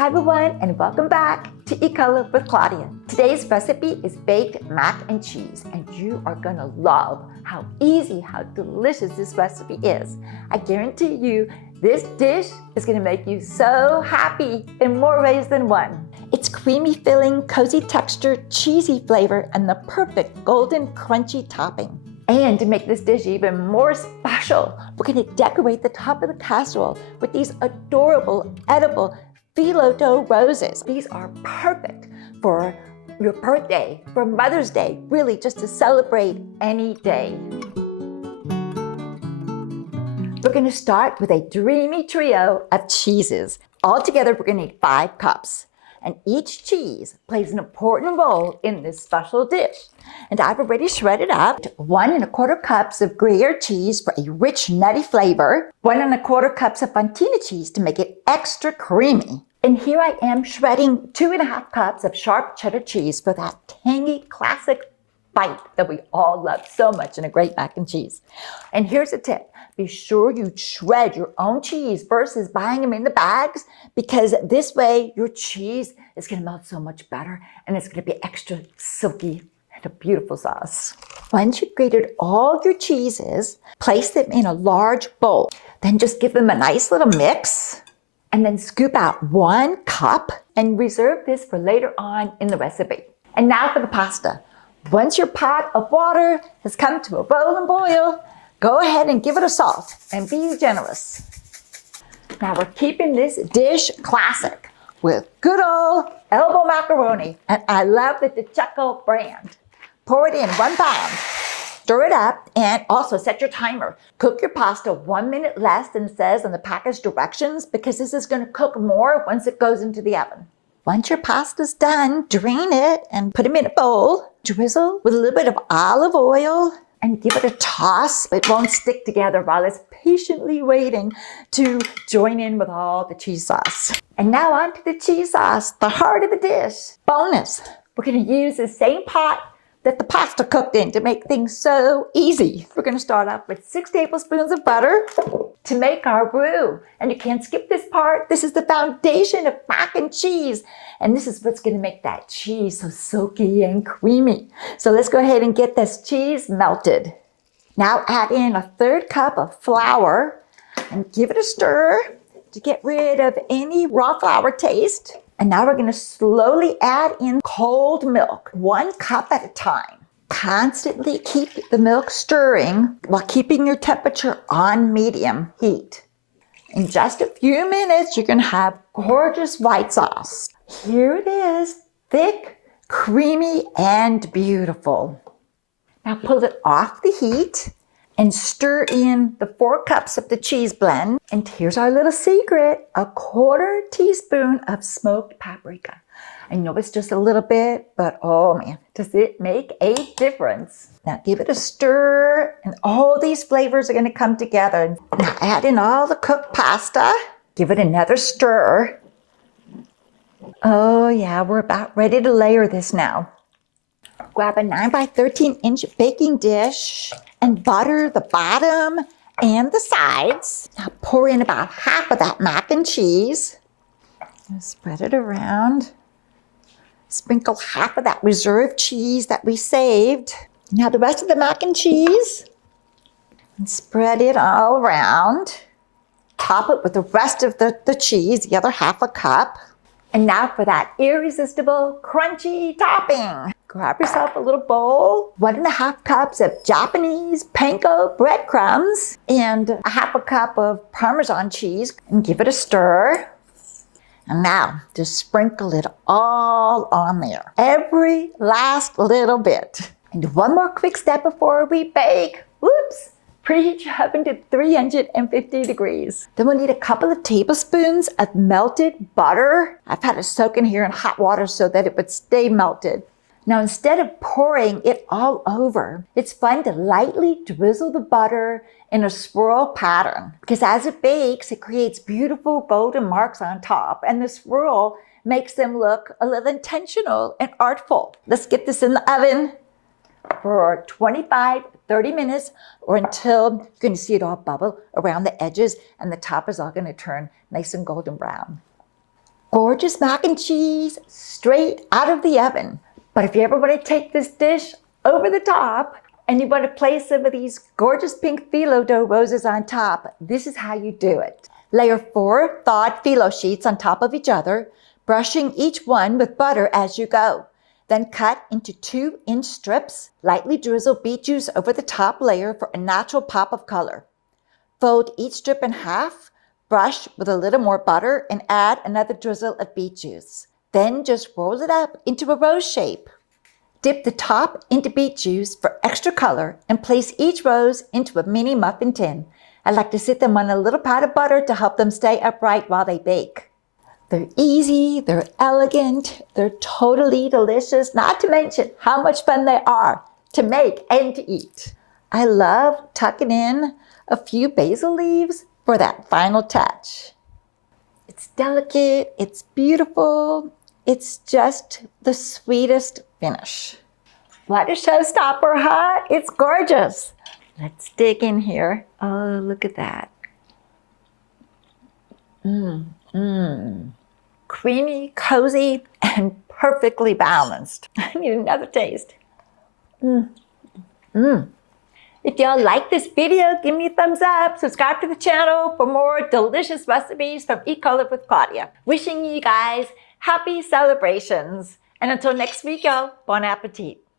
Hi everyone, and welcome back to Eat Color with Claudia. Today's recipe is baked mac and cheese, and you are gonna love how easy, how delicious this recipe is. I guarantee you, this dish is gonna make you so happy in more ways than one. It's creamy filling, cozy texture, cheesy flavor, and the perfect golden crunchy topping. And to make this dish even more special, we're gonna decorate the top of the casserole with these adorable, edible Phyllo dough roses. These are perfect for your birthday, for Mother's Day, really just to celebrate any day. We're gonna start with a dreamy trio of cheeses. Altogether, we're gonna need 5 cups. And each cheese plays an important role in this special dish. And I've already shredded up 1 1/4 cups of Gruyere cheese for a rich, nutty flavor, 1 1/4 cups of fontina cheese to make it extra creamy. And here I am shredding 2 1/2 cups of sharp cheddar cheese for that tangy, classic bite that we all love so much in a great mac and cheese. And here's a tip. Be sure you shred your own cheese versus buying them in the bags, because this way your cheese is going to melt so much better and it's going to be extra silky and a beautiful sauce. Once you've grated all your cheeses, place them in a large bowl. Then just give them a nice little mix and then scoop out 1 cup and reserve this for later on in the recipe. And now for the pasta. Once your pot of water has come to a boiling boil, go ahead and give it a salt and be generous. Now we're keeping this dish classic with good old elbow macaroni. And I love the DiCecco brand. Pour it in 1 pound. Stir it up and also set your timer. Cook your pasta 1 minute less than it says on the package directions, because this is going to cook more once it goes into the oven. Once your pasta's done, drain it and put them in a bowl. Drizzle with a little bit of olive oil and give it a toss. It won't stick together while it's patiently waiting to join in with all the cheese sauce. And now on to the cheese sauce, the heart of the dish. Bonus, we're going to use the same pot that the pasta cooked in to make things so easy. We're going to start off with 6 tablespoons of butter to make our roux. And you can't skip this part. This is the foundation of mac and cheese. And this is what's going to make that cheese so silky and creamy. So let's go ahead and get this cheese melted. Now add in a 1/3 cup of flour and give it a stir to get rid of any raw flour taste. And now we're going to slowly add in cold milk, 1 cup at a time. Constantly keep the milk stirring while keeping your temperature on medium heat. In just a few minutes, you're going to have gorgeous white sauce. Here it is, thick, creamy, and beautiful. Now pull it off the heat and stir in the 4 cups of the cheese blend. And here's our little secret, a 1/4 teaspoon of smoked paprika. I know it's just a little bit, but oh man, does it make a difference. Now give it a stir, and all these flavors are gonna come together. Now add in all the cooked pasta. Give it another stir. Oh yeah, we're about ready to layer this now. Grab a 9 by 13 inch baking dish and butter the bottom and the sides. Now pour in about half of that mac and cheese. Spread it around. Sprinkle half of that reserved cheese that we saved. Now the rest of the mac and cheese. And spread it all around. Top it with the rest of the cheese, the other 1/2 cup. And now for that irresistible, crunchy topping. Grab yourself a little bowl, 1 1/2 cups of Japanese panko breadcrumbs, and 1/2 cup of Parmesan cheese, and give it a stir. And now just sprinkle it all on there, every last little bit. And 1 more quick step before we bake. Whoops! Preheat your oven to 350 degrees. Then we'll need a couple of tablespoons of melted butter. I've had it soak in here in hot water so that it would stay melted. Now, instead of pouring it all over, it's fun to lightly drizzle the butter in a swirl pattern, because as it bakes, it creates beautiful golden marks on top, and the swirl makes them look a little intentional and artful. Let's get this in the oven for 25-30 minutes, or until you're going to see it all bubble around the edges and the top is all going to turn nice and golden brown. Gorgeous mac and cheese straight out of the oven. But if you ever want to take this dish over the top and you want to place some of these gorgeous pink phyllo dough roses on top, this is how you do it. Layer 4 thawed phyllo sheets on top of each other, brushing each one with butter as you go. Then cut into 2-inch strips. Lightly drizzle beet juice over the top layer for a natural pop of color. Fold each strip in half, brush with a little more butter, and add another drizzle of beet juice. Then just roll it up into a rose shape. Dip the top into beet juice for extra color and place each rose into a mini muffin tin. I like to sit them on a little pat of butter to help them stay upright while they bake. They're easy, they're elegant, they're totally delicious, not to mention how much fun they are to make and to eat. I love tucking in a few basil leaves for that final touch. It's delicate, it's beautiful, it's just the sweetest finish. What a showstopper, huh? It's gorgeous. Let's dig in here. Oh, look at that. Creamy, cozy, and perfectly balanced. I need another taste. If y'all like this video, give me a thumbs up, subscribe to the channel for more delicious recipes from Eat Color with Claudia. Wishing you guys happy celebrations. And until next week, y'all, bon appetit.